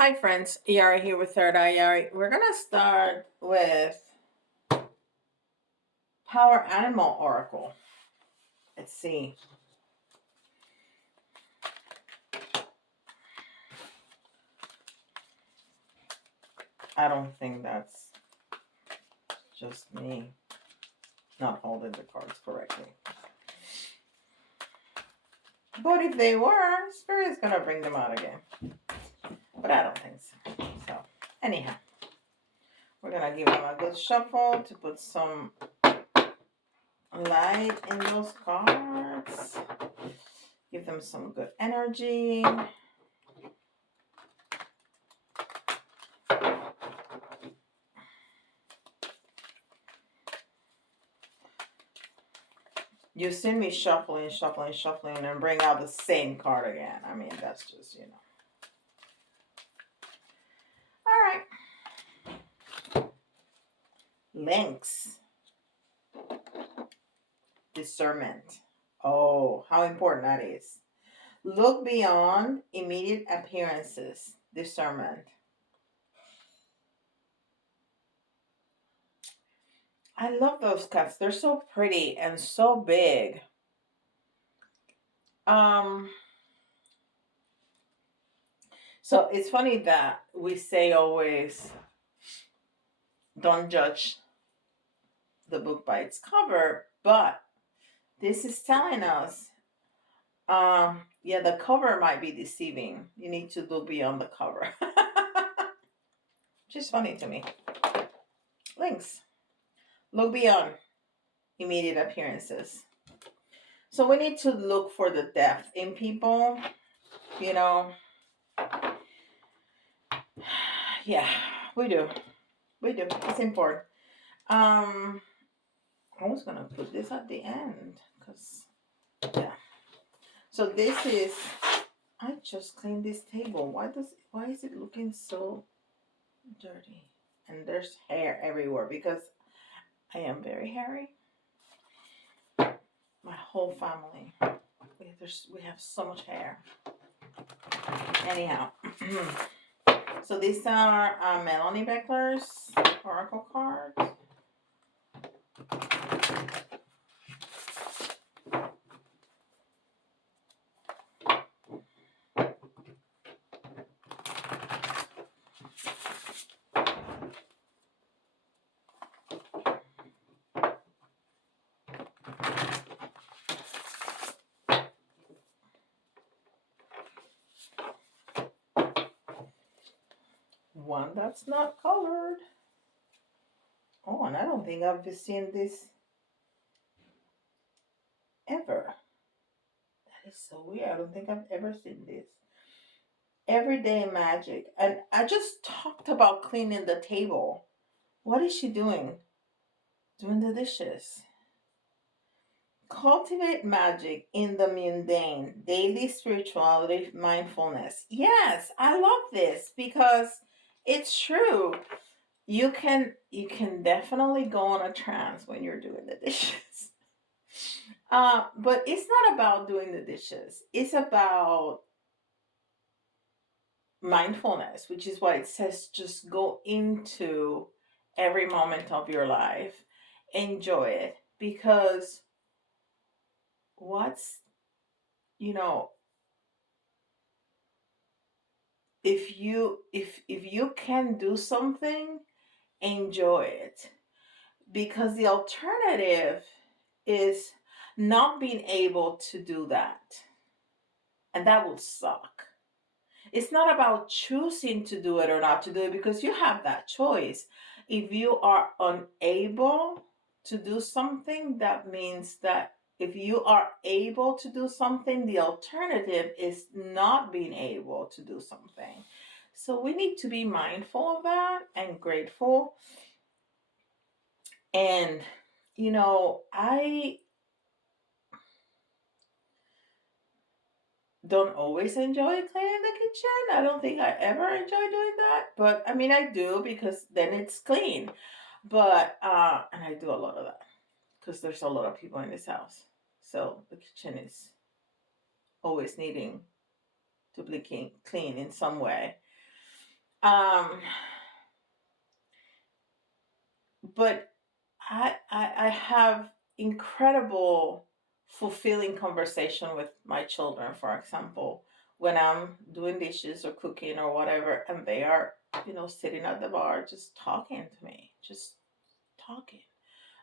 Hi friends, Yari here with Third Eye Yari. We're going to start with Power Animal Oracle. Let's see. I don't think that's just me not holding the cards correctly. But if they were, Spirit's going to bring them out again. But I don't think so. So, anyhow, we're going to give them a good shuffle to put some light in those cards. Give them some good energy. You've seen me shuffling, and bring out the same card again. I mean, that's just, All right. Links. Discernment. Oh, how important that is. Look beyond immediate appearances. Discernment. I love those cats. They're so pretty and so big. So it's funny that we say always, don't judge the book by its cover, but this is telling us, the cover might be deceiving. You need to look beyond the cover. Which is funny to me. Links. Look beyond immediate appearances. So we need to look for the depth in people, Yeah, we do. It's important. I was going to put this at the end because, So this is, I just cleaned this table. Why is it looking so dirty? And there's hair everywhere because I am very hairy. My whole family. We have so much hair. Anyhow. So these are Melanie Becker's oracle cards. One that's not colored. Oh, and I don't think I've seen this ever. That is so weird. I don't think I've ever seen this. Everyday magic. And I just talked about cleaning the table. What is she doing? Doing the dishes. Cultivate magic in the mundane. Daily spirituality, mindfulness. Yes, I love this because it's true. You can definitely go on a trance when you're doing the dishes. But it's not about doing the dishes. It's about mindfulness, which is why it says just go into every moment of your life. Enjoy it. Because if you can do something, enjoy it. Because the alternative is not being able to do that. And that would suck. It's not about choosing to do it or not to do it because you have that choice. If you are unable to do something, that means that if you are able to do something, the alternative is not being able to do something. So we need to be mindful of that and grateful. And, I don't always enjoy cleaning the kitchen. I don't think I ever enjoy doing that. But, I mean, I do because then it's clean. But, and I do a lot of that because there's a lot of people in this house. So the kitchen is always needing to be clean in some way. Um, but I have incredible fulfilling conversation with my children, for example, when I'm doing dishes or cooking or whatever, and they are, sitting at the bar just talking to me, just talking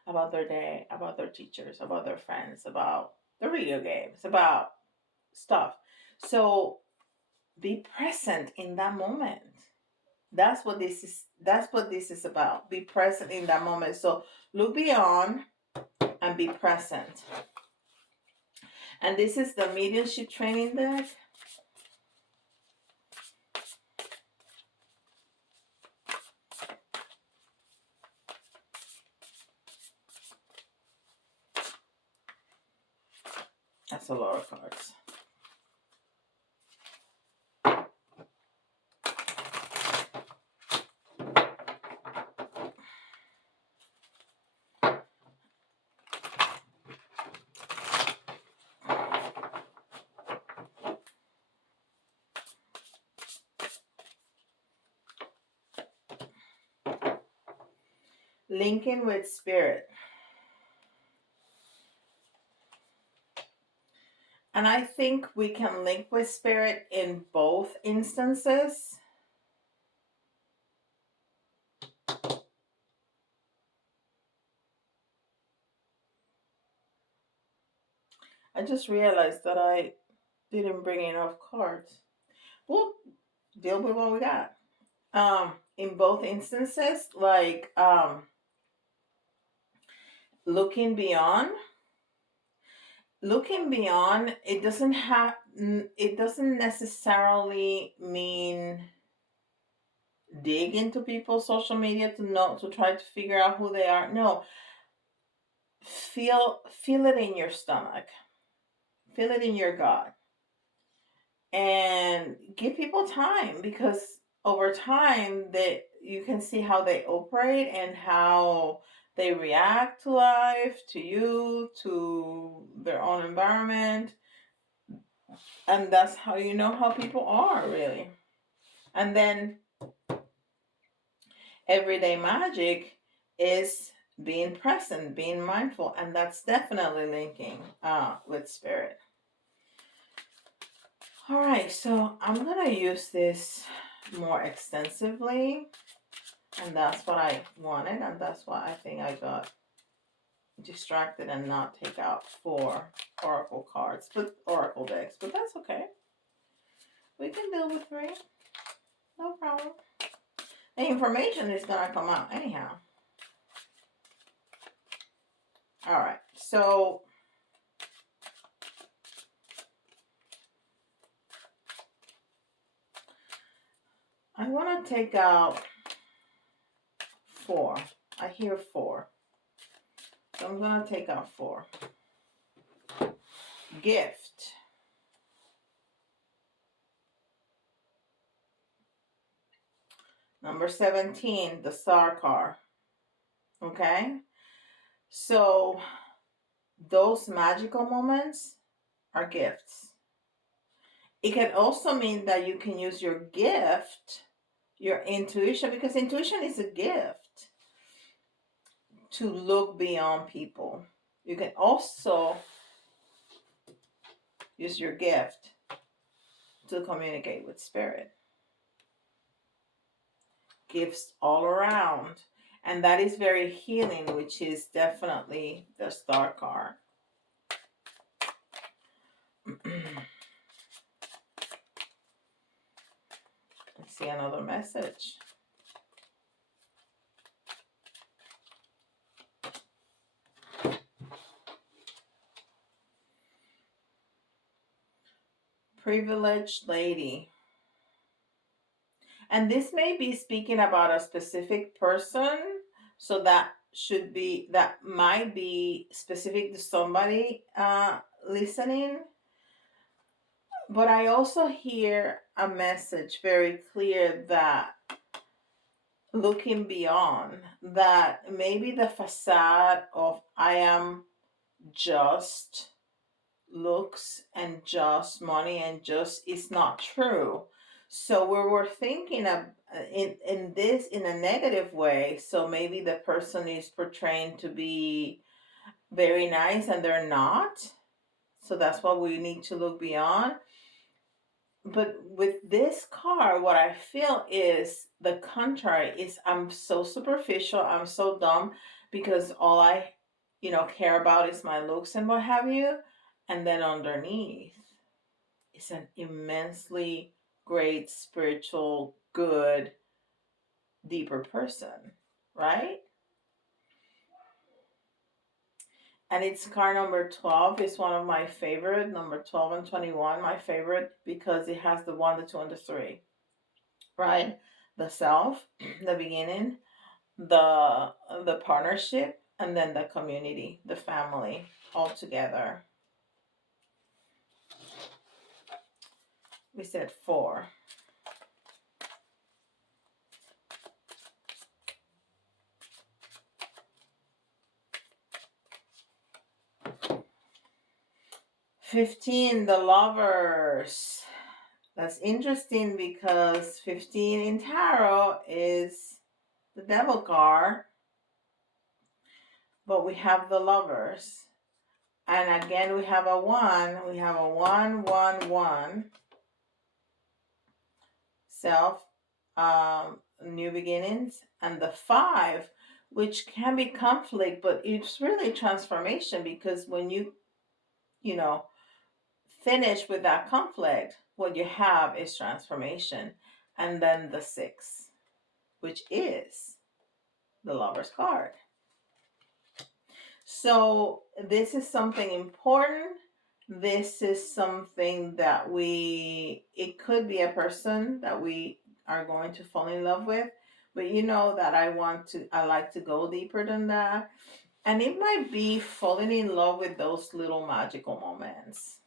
about their day, about their teachers, about their friends, about the video games, about stuff. So be present in that moment. That's what this is about. Be present in that moment. So look beyond and be present. And this is the mediumship training deck. That's a lot of cards. Linking with spirit. And I think we can link with spirit in both instances. I just realized that I didn't bring enough cards. We'll deal with what we got. In both instances, like looking beyond. Looking beyond, it doesn't necessarily mean dig into people's social media to try to figure out who they are. No, feel it in your stomach, feel it in your gut, and give people time, because over time that you can see how they operate and how they react to life, to you, to their own environment, and that's how you know how people are really. And then everyday magic is being present, being mindful, and that's definitely linking with spirit. All right, so I'm gonna use this more extensively, and that's what I wanted, and that's why I think I got distracted and not take out 4 oracle cards, but oracle decks, but that's okay. We can deal with 3, no problem. The information is gonna come out anyhow. All right, so I want to take out 4. I hear 4. So I'm going to take out 4. Gift. Number 17, the Star card. Okay? So those magical moments are gifts. It can also mean that you can use your gift, your intuition, because intuition is a gift, to look beyond people. You can also use your gift to communicate with spirit. Gifts all around. And that is very healing, which is definitely the Star card. Let's see another message. Privileged lady. And this may be speaking about a specific person, so that might be specific to somebody listening. But I also hear a message very clear that looking beyond, that maybe the facade of I am just looks and just money and just is not true. So we were thinking of in this in a negative way. So maybe the person is portraying to be very nice and they're not. So that's why we need to look beyond. But with this card, what I feel is the contrary is I'm so superficial, I'm so dumb because all I, care about is my looks and what have you. And then underneath is an immensely great spiritual, good, deeper person, right? And it's card number 12 is one of my favorite. Number 12 and 21, my favorite, because it has the 1, the 2, and the 3, right? The self, the beginning, the partnership, and then the community, the family, all together. We said 4. $15, the lovers. That's interesting because 15 in tarot is the devil card, but we have the lovers. And again, we have a 1. We have a 1, 1, 1. Self, new beginnings. And the 5, which can be conflict, but it's really transformation, because when you finish with that conflict, what you have is transformation. And then the 6, which is the lover's card. So this is something important. This is something that it could be a person that we are going to fall in love with, but that I like to go deeper than that. And it might be falling in love with those little magical moments.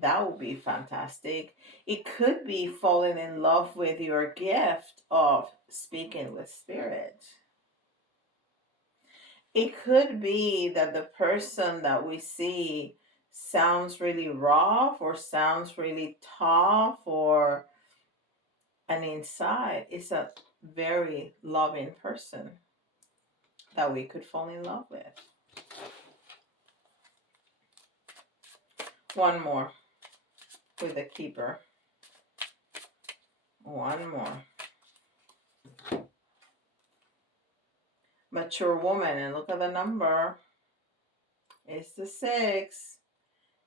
That would be fantastic. It could be falling in love with your gift of speaking with spirit. It could be that the person that we see sounds really rough or sounds really tough, and inside is a very loving person that we could fall in love with. One more with the Kipper. One more. Mature woman, and look at the number. It's the 6.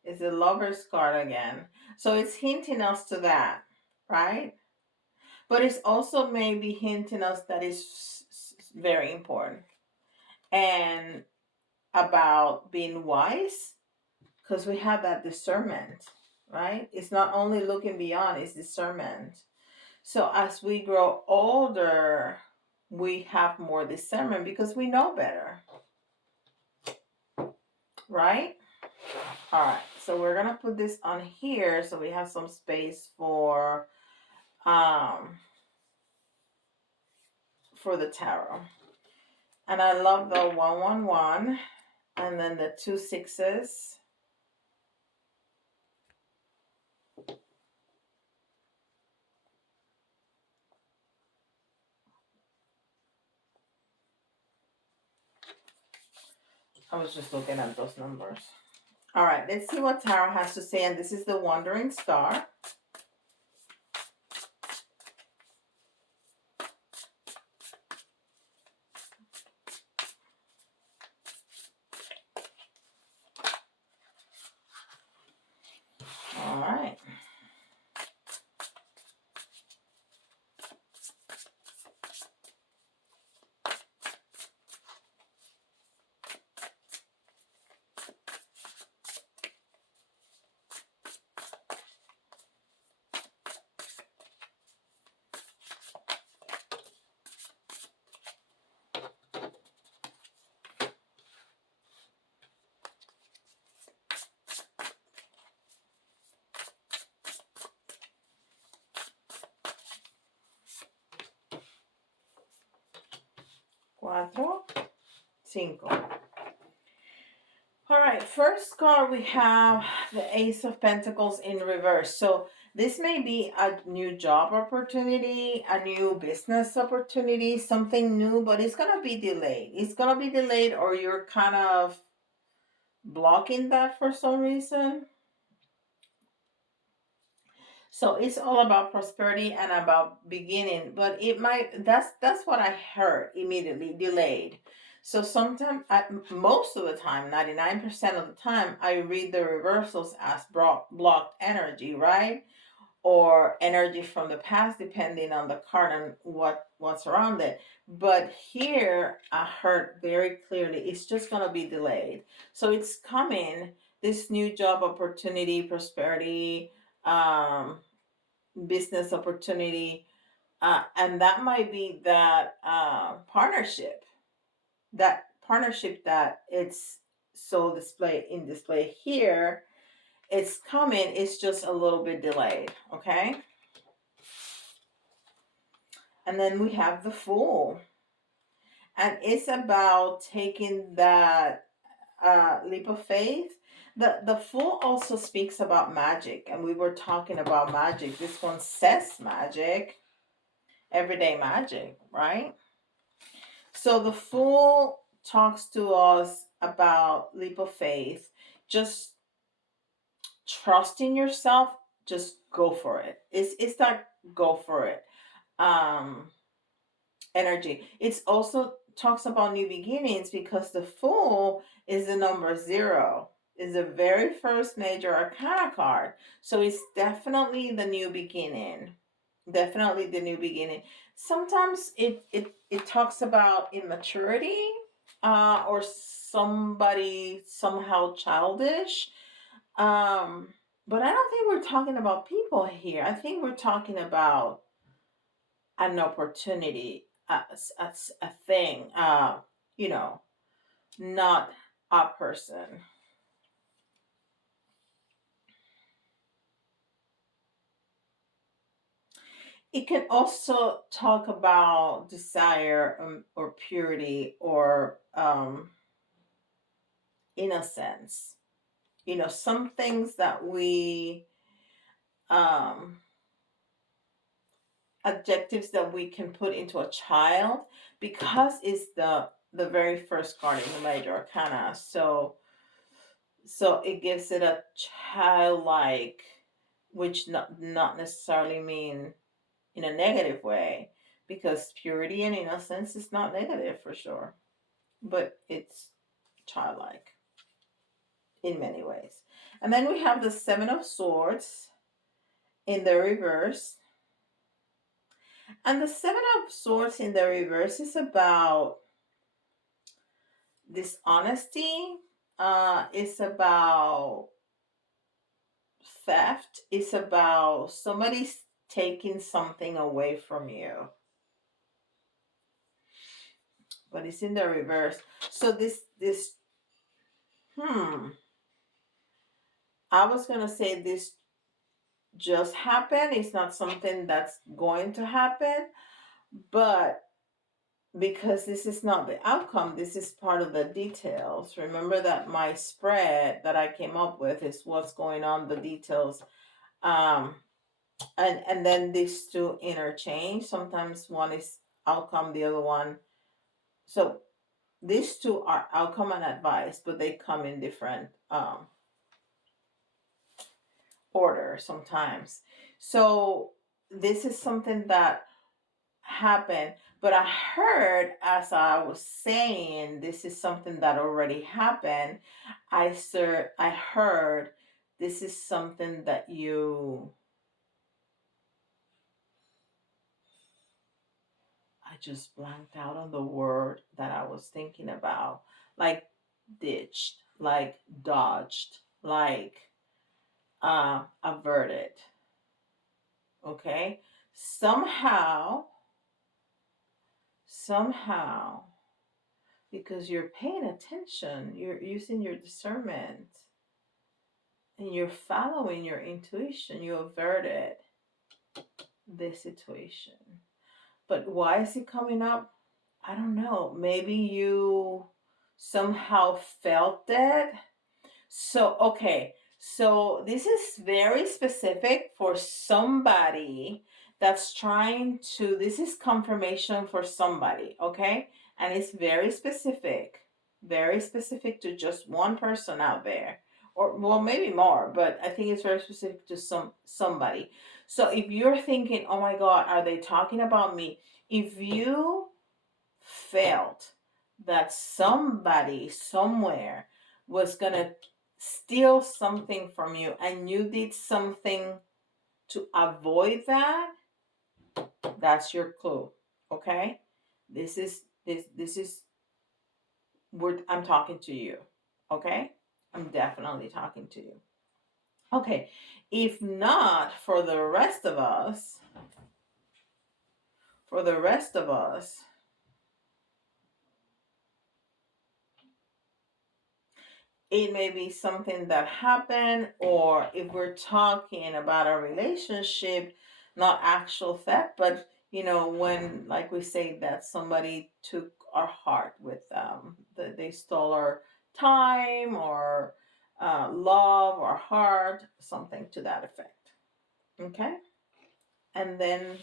It's the lover's card again. So it's hinting us to that, right? But it's also maybe hinting us that it's very important. And about being wise, because we have that discernment, right? It's not only looking beyond, it's discernment. So as we grow older, we have more discernment because we know better, right? All right, so we're gonna put this on here so we have some space for the tarot. And I love the 111 and then the 2 6s. I was just looking at those numbers. All right, let's see what tarot has to say. And this is the Wandering Star. All right. Cuatro, cinco. All right, first card we have the Ace of Pentacles in reverse. So This may be a new job opportunity, a new business opportunity, something new, but it's going to be delayed. It's going to be delayed, or you're kind of blocking that for some reason. So it's all about prosperity and about beginning, but it might, that's what I heard immediately, delayed. So sometimes, most of the time, 99% of the time, I read the reversals as blocked energy, right? Or energy from the past, depending on the card and what's around it. But here I heard very clearly it's just gonna be delayed. So it's coming, this new job opportunity, prosperity, um, business opportunity, and that might be that partnership that it's so display here. It's coming, it's just a little bit delayed, okay? And then we have the Fool. And it's about taking that leap of faith. The Fool also speaks about magic, and we were talking about magic. This one says magic, everyday magic, right? So the Fool talks to us about leap of faith. Just trust in yourself. Just go for it. It's that go for it. Um, Energy. It's also talks about new beginnings because the Fool is the number 0. Is the very first major arcana card. So it's definitely the new beginning. Definitely the new beginning. Sometimes it talks about immaturity, or somebody somehow childish. Um, but I don't think we're talking about people here. I think we're talking about an opportunity, a thing, you know, not a person. It can also talk about desire, or purity, or innocence. Some things that we, um, adjectives that we can put into a child, because it's the very first card in the major arcana. So it gives it a childlike, which not necessarily mean in a negative way, because purity and innocence is not negative for sure, but it's childlike in many ways. And then we have the Seven of Swords in the reverse. And the Seven of Swords in the reverse is about dishonesty, it's about theft, it's about somebody's taking something away from you, but it's in the reverse. So this I was gonna say this just happened. It's not something that's going to happen, but because this is not the outcome, this is part of the details. Remember that my spread that I came up with is what's going on, the details. Um, and then these two interchange. Sometimes one is outcome, the other one. So these two are outcome and advice, but they come in different order sometimes. So this is something that happened, but I heard, as I was saying, this is something that already happened. I heard this is something that I just blanked out on the word that I was thinking about, like ditched, like dodged, like averted. Okay, somehow, because you're paying attention, you're using your discernment, and you're following your intuition, you averted this situation. But why is it coming up? I don't know. Maybe you somehow felt it. So, okay. So this is very specific for somebody that's trying to, this is confirmation for somebody, okay? And it's very specific to just one person out there. Or well, maybe more, but I think it's very specific to somebody. So if you're thinking, "Oh my God, are they talking about me?" If you felt that somebody somewhere was going to steal something from you and you did something to avoid that, that's your clue. Okay? This is I'm talking to you. Okay? I'm definitely talking to you. Okay. If not, for the rest of us, it may be something that happened, or if we're talking about a relationship, not actual theft, but when, like we say, that somebody took our heart with that they stole our time or love or heart, something to that effect. Okay. And then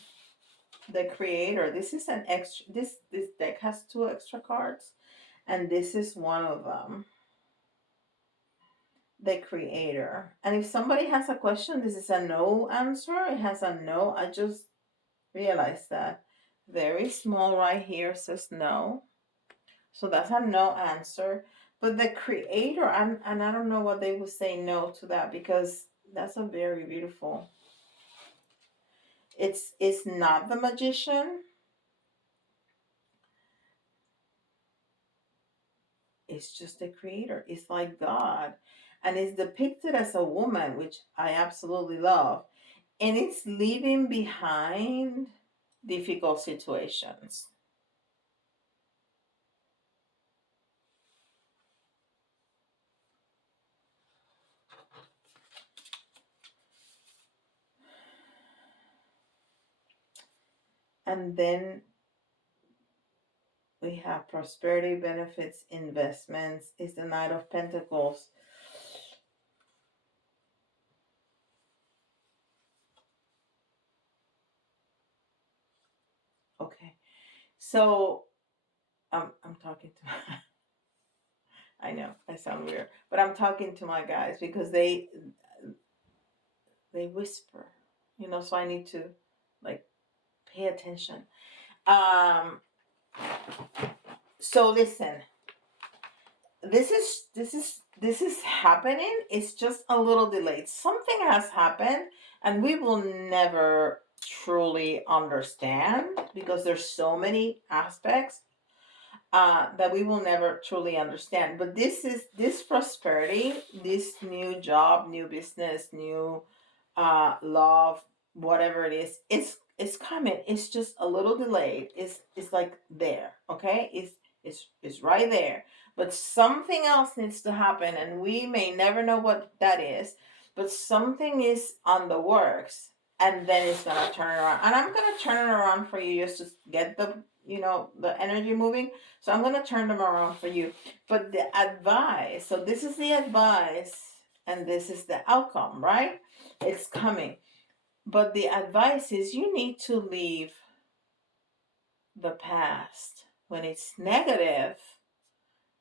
the creator, this is an extra, this deck has 2 extra cards, and this is one of them, the creator. And if somebody has a question, this is a no answer. It has a no. I just realized that very small right here says no. So that's a no answer. But the creator, and I don't know what they would say no to that, because that's a very beautiful. It's not the magician. It's just the creator. It's like God. And it's depicted as a woman, which I absolutely love. And it's leaving behind difficult situations. And then we have prosperity, benefits, investments. It's the Knight of Pentacles. Okay. So I'm talking to I know I sound weird, but I'm talking to my guys because they whisper, so I need to like pay attention. So listen, this is happening. It's just a little delayed. Something has happened, and we will never truly understand because there's so many aspects that we will never truly understand. But this prosperity, this new job, new business, new love, whatever it is, it's coming. It's just a little delayed. It's like there, okay? It's right there. But something else needs to happen, and we may never know what that is. But something is on the works, and then it's gonna turn around. And I'm gonna turn it around for you just to get the energy moving. So I'm gonna turn them around for you. But the advice. So this is the advice, and this is the outcome, right? It's coming. But the advice is you need to leave the past. When it's negative,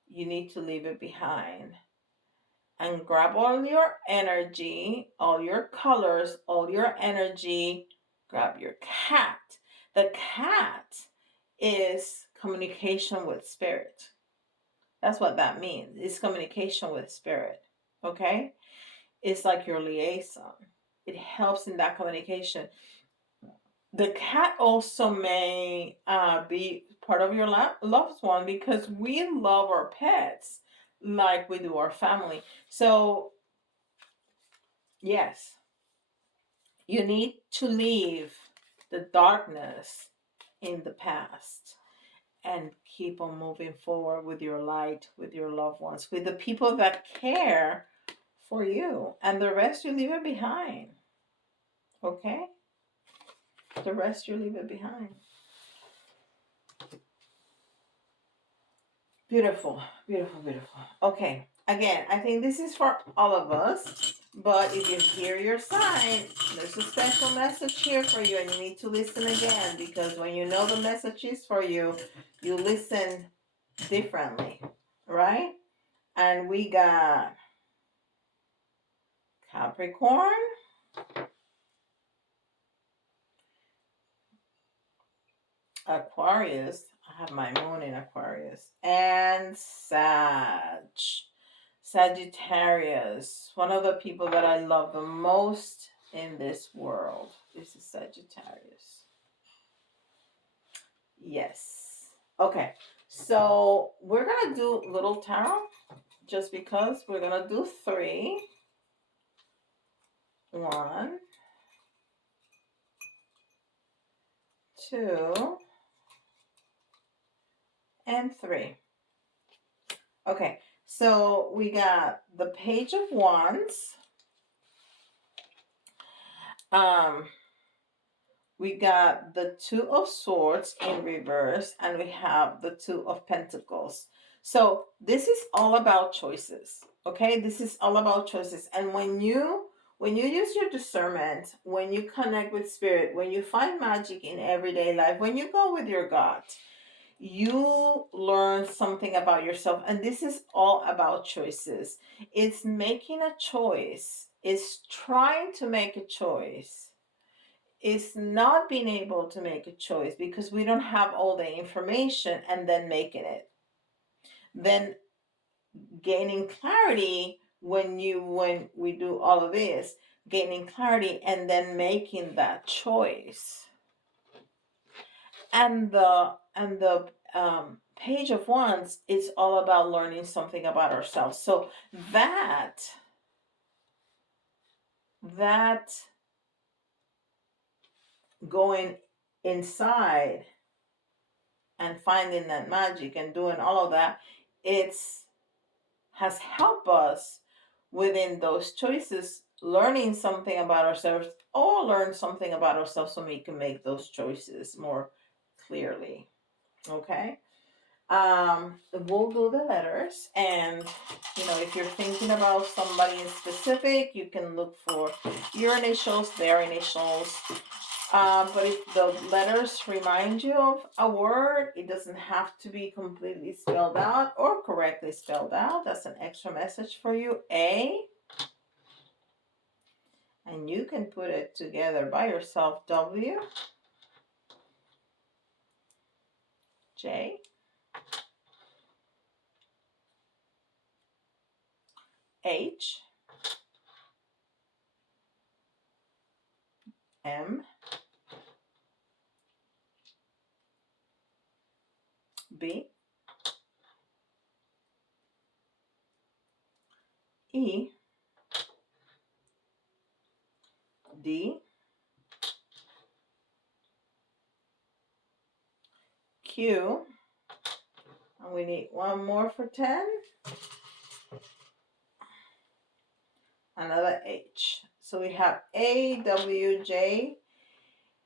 you need to leave it behind and grab all your energy, all your colors, all your energy. Grab your cat. The cat is communication with spirit. That's what that means. It's communication with spirit. Okay? It's like your liaison. It helps in that communication. The cat also may be part of your loved one, because we love our pets like we do our family. So, yes, you need to leave the darkness in the past and keep on moving forward with your light, with your loved ones, with the people that care for you, and the rest you leave it behind. Okay? The rest you leave it behind. Beautiful, beautiful, beautiful. Okay, again, I think this is for all of us. But if you hear your sign, there's a special message here for you, and you need to listen again, because when you know the message is for you, you listen differently, right? And we got Capricorn, Aquarius. I have my moon in Aquarius, and Sagittarius. One of the people that I love the most in this world is a Sagittarius. Yes. Okay. So we're gonna do little tarot just because we're gonna do 3. 1, 2, and 3. Okay. So we got the Page of Wands. We got the Two of Swords in reverse, and we have the Two of Pentacles. So this is all about choices. Okay, this is all about choices. And when you use your discernment, when you connect with spirit, when you find magic in everyday life, when you go with your gut, you learn something about yourself. And this is all about choices. It's making a choice. It's trying to make a choice. Is not being able to make a choice because we don't have all the information, and then making it. Then gaining clarity when we do all of this, gaining clarity and then making that choice. And the Page of Wands is all about learning something about ourselves. So that going inside and finding that magic and doing all of that, it's has helped us within those choices, learning something about ourselves, or learn something about ourselves so we can make those choices more clearly. Okay. We'll do the letters, and if you're thinking about somebody in specific, you can look for your initials, their initials. But if the letters remind you of a word, it doesn't have to be completely spelled out or correctly spelled out. That's an extra message for you. A. And you can put it together by yourself. W. J. H. M. B. E. D. Q. And we need one more for 10. Another H. So we have A, W, J,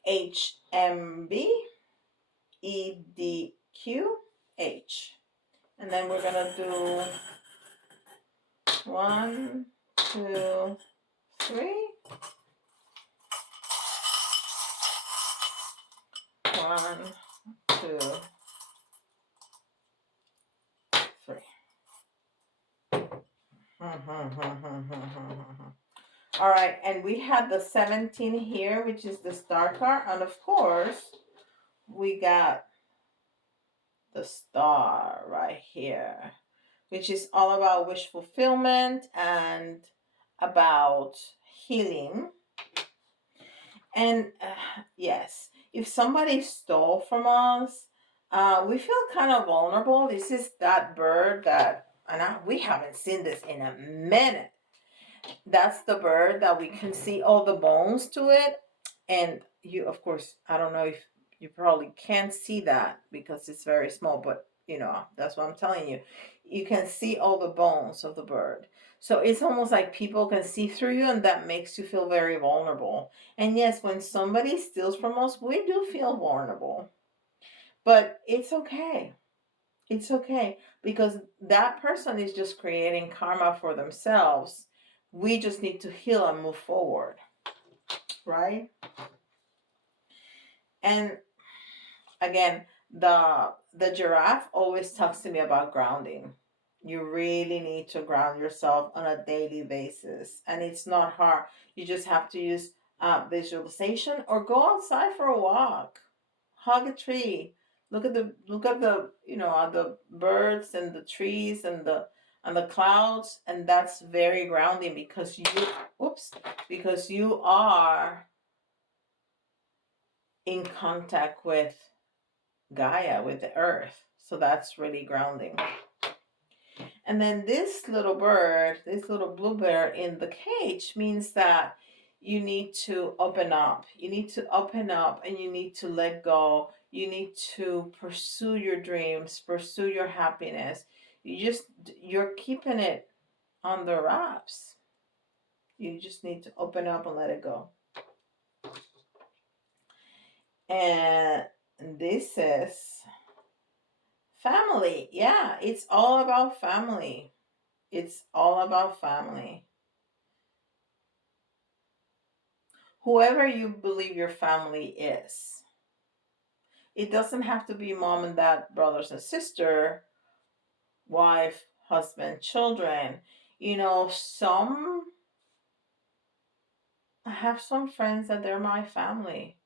H, M, B, E, D, Q, H. And then we're going to do 1, 2, 3. 1, 2, 3. All right, and we had the 17 here, which is the star card, and of course, we got the star right here, which is all about wish fulfillment and about healing. And yes, if somebody stole from us, we feel kind of vulnerable. This is that bird that, we haven't seen this in a minute. That's the bird that we can see all the bones to it. And you, of course, I don't know if you probably can't see that because it's very small, but that's what I'm telling you. You can see all the bones of the bird. So it's almost like people can see through you, and that makes you feel very vulnerable. And yes, when somebody steals from us, we do feel vulnerable. But it's okay. It's okay, because that person is just creating karma for themselves We just need to heal and move forward, right? And again, the giraffe always talks to me about grounding. You really need to ground yourself on a daily basis, and it's not hard. You just have to use visualization or go outside for a walk, hug a tree, look at the at the birds and the trees and the clouds, and that's very grounding because because you are in contact with Gaia, with the earth. So that's really grounding. And then this little bird, this little bluebird in the cage means that you need to open up. You need to open up and you need to let go. You need to pursue your dreams, pursue your happiness. You're keeping it under wraps. You just need to open up and let it go. And this is family. Yeah, it's all about family. It's all about family. Whoever you believe your family is. It doesn't have to be mom and dad, brothers and sister, wife, husband, children. I have some friends that they're my family.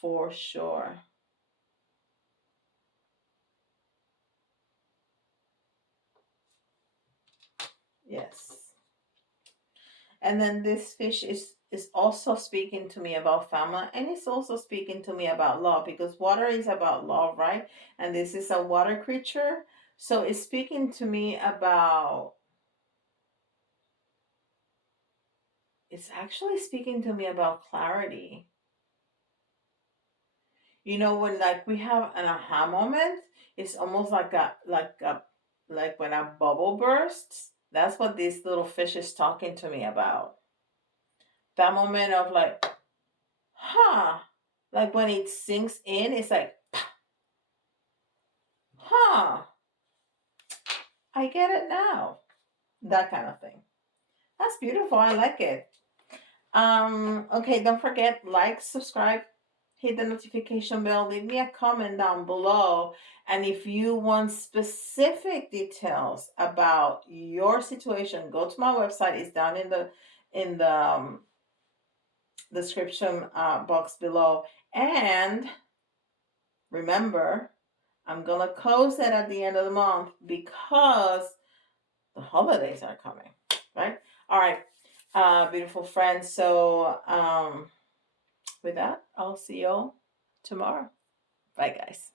For sure. Yes. And then this fish is also speaking to me about family, and it's also speaking to me about love, because water is about love, right? And this is a water creature, so it's speaking to me about, it's actually speaking to me about clarity. When like we have an aha moment, it's almost like when a bubble bursts. That's what this little fish is talking to me about. That moment of like, huh, like when it sinks in, it's like, huh, I get it now. That kind of thing. That's beautiful. I like it. Okay, don't forget, like, subscribe, hit the notification bell, leave me a comment down below. And if you want specific details about your situation, go to my website. It's down in the description box below. And remember, I'm gonna close it at the end of the month because the holidays are coming, right? All right, beautiful friends. So with that, I'll see you all tomorrow. Bye, guys.